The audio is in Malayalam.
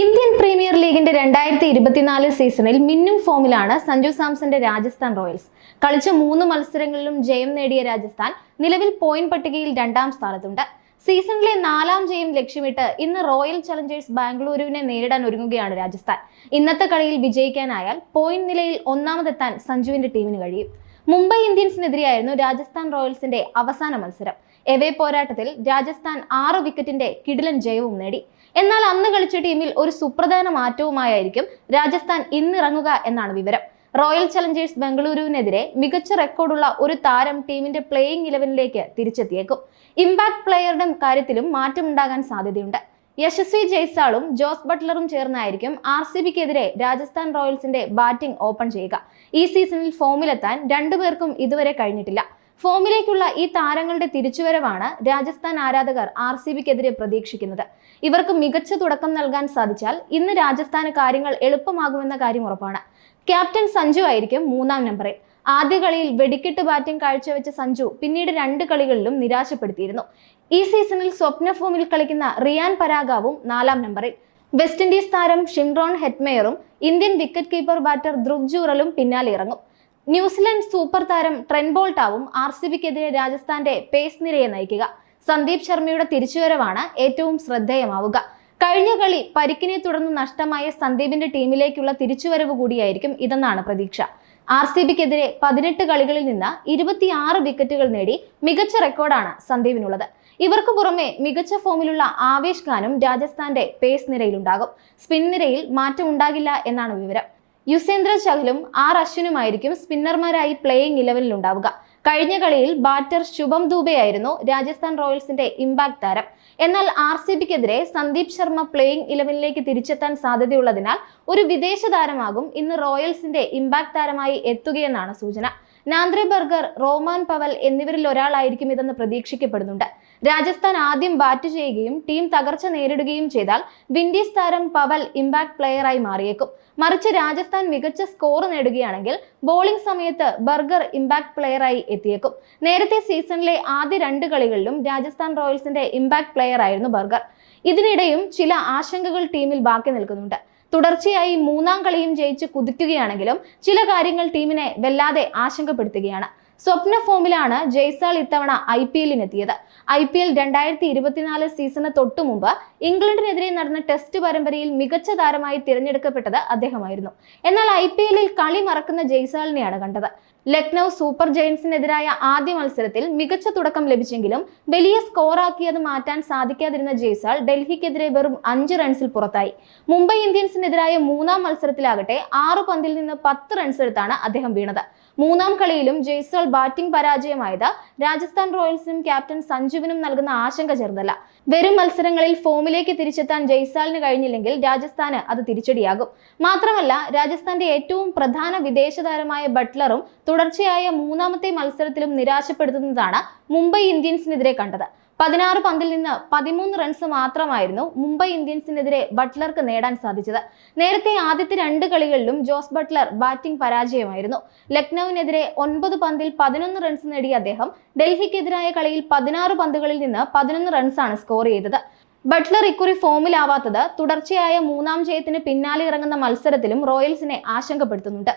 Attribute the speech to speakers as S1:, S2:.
S1: ഇന്ത്യൻ പ്രീമിയർ ലീഗിന്റെ രണ്ടായിരത്തി ഇരുപത്തിനാല് സീസണിൽ മിന്നും ഫോമിലാണ് സഞ്ജു സാംസന്റെ രാജസ്ഥാൻ റോയൽസ്. കളിച്ച മൂന്ന് മത്സരങ്ങളിലും ജയം നേടിയ രാജസ്ഥാൻ നിലവിൽ പോയിന്റ് പട്ടികയിൽ രണ്ടാം സ്ഥാനത്തുണ്ട്. സീസണിലെ നാലാം ജയം ലക്ഷ്യമിട്ട് ഇന്ന് റോയൽ ചലഞ്ചേഴ്സ് ബാംഗ്ലൂരുവിനെ നേരിടാൻ ഒരുങ്ങുകയാണ് രാജസ്ഥാൻ. ഇന്നത്തെ കളിയിൽ വിജയിക്കാനായാൽ പോയിന്റ് നിലയിൽ ഒന്നാമതെത്താൻ സഞ്ജുവിന്റെ ടീമിന് കഴിയും. മുംബൈ ഇന്ത്യൻസിനെതിരെയായിരുന്നു രാജസ്ഥാൻ റോയൽസിന്റെ അവസാന മത്സരം. എവേ പോരാട്ടത്തിൽ രാജസ്ഥാൻ ആറ് വിക്കറ്റിന്റെ കിടിലൻ ജയവും നേടി. എന്നാൽ അന്ന് കളിച്ച ടീമിൽ ഒരു സുപ്രധാന മാറ്റവുമായിരിക്കും രാജസ്ഥാൻ ഇന്നിറങ്ങുക എന്നാണ് വിവരം. റോയൽ ചലഞ്ചേഴ്സ് ബംഗളൂരുവിനെതിരെ മികച്ച റെക്കോർഡുള്ള ഒരു താരം ടീമിന്റെ പ്ലേയിങ് ഇലവനിലേക്ക് തിരിച്ചെത്തിയേക്കും. ഇമ്പാക്ട് പ്ലെയറുടെ കാര്യത്തിലും മാറ്റമുണ്ടാകാൻ സാധ്യതയുണ്ട്. യശസ്വി ജയ്സാളും ജോസ് ബട്ട്ലറും ചേർന്നായിരിക്കും ആർ സി ബിക്കെതിരെ രാജസ്ഥാൻ റോയൽസിന്റെ ബാറ്റിംഗ് ഓപ്പൺ ചെയ്യുക. ഈ സീസണിൽ ഫോമിലെത്താൻ രണ്ടുപേർക്കും ഇതുവരെ കഴിഞ്ഞിട്ടില്ല. ഫോമിലേക്കുള്ള ഈ താരങ്ങളുടെ തിരിച്ചുവരവാണ് രാജസ്ഥാൻ ആരാധകർ ആർ സി ബിക്കെതിരെ പ്രതീക്ഷിക്കുന്നത്. ഇവർക്ക് മികച്ച തുടക്കം നൽകാൻ സാധിച്ചാൽ ഇന്ന് രാജസ്ഥാന് കാര്യങ്ങൾ എളുപ്പമാകുമെന്ന കാര്യം ഉറപ്പാണ്. ക്യാപ്റ്റൻ സഞ്ജു ആയിരിക്കും മൂന്നാം നമ്പറിൽ. ആദ്യ കളിയിൽ വെടിക്കെട്ട് ബാറ്റിംഗ് കാഴ്ചവെച്ച സഞ്ജു പിന്നീട് രണ്ട് കളികളിലും നിരാശപ്പെടുത്തിയിരുന്നു. ഈ സീസണിൽ സ്വപ്ന ഫോമിൽ കളിക്കുന്ന റിയാൻ പരാഗാവും നാലാം നമ്പറിൽ. വെസ്റ്റ് ഇൻഡീസ് താരം Shimron ഹെറ്റ്മെയറും Indian wicket keeper batter Dhruv ജൂറലും പിന്നാലെ ഇറങ്ങും. ന്യൂസിലൻഡ് സൂപ്പർ താരം ട്രെൻ ബോൾട്ടാവും ആർ സി ബിക്കെതിരെ രാജസ്ഥാന്റെ പേസ് നിരയെ നയിക്കുക. സന്ദീപ് ശർമ്മയുടെ തിരിച്ചുവരവാണ് ഏറ്റവും ശ്രദ്ധേയമാവുക. കഴിഞ്ഞ കളി പരിക്കിനെ തുടർന്ന് നഷ്ടമായ സന്ദീപിന്റെ ടീമിലേക്കുള്ള തിരിച്ചുവരവ് കൂടിയായിരിക്കും ഇതെന്നാണ് പ്രതീക്ഷ. ആർ സി ബിക്കെതിരെ പതിനെട്ട് കളികളിൽ നിന്ന് ഇരുപത്തിയാറ് വിക്കറ്റുകൾ നേടി മികച്ച റെക്കോർഡാണ് സന്ദീപിനുള്ളത്. ഇവർക്ക് പുറമെ മികച്ച ഫോമിലുള്ള ആവേശ് ഖാനും രാജസ്ഥാന്റെ പേസ് നിരയിലുണ്ടാകും. സ്പിൻ നിരയിൽ മാറ്റം ഉണ്ടാകില്ല എന്നാണ് വിവരം. യുസേന്ദ്ര ചഹലും ആർ അശ്വിനുമായിരിക്കും സ്പിന്നർമാരായി പ്ലേയിങ് ഇലവനിൽ ഉണ്ടാവുക. കഴിഞ്ഞ കളിയിൽ ബാറ്റർ ശുഭം ദൂബെയായിരുന്നു രാജസ്ഥാൻ റോയൽസിന്റെ ഇമ്പാക്ട് താരം. എന്നാൽ ആർ സി ബിക്കെതിരെ സന്ദീപ് ശർമ്മ പ്ലേയിങ് ഇലവനിലേക്ക് തിരിച്ചെത്താൻ സാധ്യതയുള്ളതിനാൽ ഒരു വിദേശ താരമാകും ഇന്ന് റോയൽസിന്റെ ഇമ്പാക്ട് താരമായി എത്തുകയെന്നാണ് സൂചന. നാന്ദ്രെ ബർഗർ റോമാൻ പവൽ എന്നിവരിൽ ഒരാളായിരിക്കും ഇതെന്ന് പ്രതീക്ഷിക്കപ്പെടുന്നുണ്ട്. രാജസ്ഥാൻ ആദ്യം ബാറ്റ് ചെയ്യുകയും ടീം തകർച്ച നേരിടുകയും ചെയ്താൽ വിൻഡീസ് താരം പവൽ ഇമ്പാക്ട് പ്ലെയറായി മാറിയേക്കും. മറിച്ച് രാജസ്ഥാൻ മികച്ച സ്കോർ നേടുകയാണെങ്കിൽ ബോളിംഗ് സമയത്ത് ബർഗർ ഇമ്പാക്ട് പ്ലെയറായി എത്തിയേക്കും. നേരത്തെ സീസണിലെ ആദ്യ രണ്ട് കളികളിലും രാജസ്ഥാൻ റോയൽസിന്റെ ഇമ്പാക്ട് പ്ലെയർ ആയിരുന്നു ബർഗർ. ഇതിനിടെയും ചില ആശങ്കകൾ ടീമിൽ ബാക്കി നിൽക്കുന്നുണ്ട്. തുടർച്ചയായി മൂന്നാം കളിയും ജയിച്ച് കുതിക്കുകയാണെങ്കിലും ചില കാര്യങ്ങൾ ടീമിനെ വല്ലാതെ ആശങ്കപ്പെടുത്തുകയാണ്. സ്വപ്ന ഫോമിലാണ് ജയ്സാൾ ഇത്തവണ ഐ പി എല്ലിനെത്തിയത്. ഐ പി എൽ രണ്ടായിരത്തി ഇരുപത്തിനാല് സീസണ് തൊട്ടു മുമ്പ് ഇംഗ്ലണ്ടിനെതിരെ നടന്ന ടെസ്റ്റ് പരമ്പരയിൽ മികച്ച താരമായി തിരഞ്ഞെടുക്കപ്പെട്ടത് അദ്ദേഹമായിരുന്നു. എന്നാൽ ഐ പി എല്ലിൽ കളി മറക്കുന്ന ജയ്സാളിനെയാണ് കണ്ടത്. ലക്നൗ സൂപ്പർ ജയൻസിനെതിരായ ആദ്യ മത്സരത്തിൽ മികച്ച തുടക്കം ലഭിച്ചെങ്കിലും വലിയ സ്കോറാക്കിയത് മാറ്റാൻ സാധിക്കാതിരുന്ന ജയ്സാൾ ഡൽഹിക്കെതിരെ വെറും അഞ്ച് റൺസിൽ പുറത്തായി. മുംബൈ ഇന്ത്യൻസിനെതിരായ മൂന്നാം മത്സരത്തിലാകട്ടെ ആറ് പന്തിൽ നിന്ന് പത്ത് റൺസ് എടുത്താണ് അദ്ദേഹം വീണത്. മൂന്നാം കളിയിലും ജയ്സാൾ ബാറ്റിംഗ് പരാജയമായത് രാജസ്ഥാൻ റോയൽസിനും ക്യാപ്റ്റൻ സഞ്ജുവിനും നൽകുന്ന ആശങ്ക ചേർന്നല്ല. വരും മത്സരങ്ങളിൽ ഫോമിലേക്ക് തിരിച്ചെത്താൻ ജയ്സാലിന് കഴിഞ്ഞില്ലെങ്കിൽ രാജസ്ഥാന് അത് തിരിച്ചടിയാകും. മാത്രമല്ല രാജസ്ഥാന്റെ ഏറ്റവും പ്രധാന വിദേശ താരമായ ബട്ട്ലറും തുടർച്ചയായ മൂന്നാമത്തെ മത്സരത്തിലും നിരാശപ്പെടുത്തുന്നതാണ് മുംബൈ ഇന്ത്യൻസിനെതിരെ കണ്ടത്. പതിനാറ് പന്തിൽ നിന്ന് പതിമൂന്ന് റൺസ് മാത്രമായിരുന്നു മുംബൈ ഇന്ത്യൻസിനെതിരെ ബട്ട്ലർക്ക് നേടാൻ സാധിച്ചത്. നേരത്തെ ആദ്യത്തെ രണ്ട് കളികളിലും ജോസ് ബട്ട്ലർ ബാറ്റിംഗ് പരാജയമായിരുന്നു. ലക്നൌവിനെതിരെ ഒൻപത് പന്തിൽ പതിനൊന്ന് റൺസ് നേടിയ അദ്ദേഹം ഡൽഹിക്കെതിരായ കളിയിൽ പതിനാറ് പന്തുകളിൽ നിന്ന് പതിനൊന്ന് റൺസാണ് സ്കോർ ചെയ്തത്. ബട്ട്ലർ ഇക്കുറി ഫോമിലാവാത്തത് തുടർച്ചയായ മൂന്നാം ജയത്തിന് പിന്നാലെ ഇറങ്ങുന്ന മത്സരത്തിലും റോയൽസിനെ ആശങ്കപ്പെടുത്തുന്നുണ്ട്.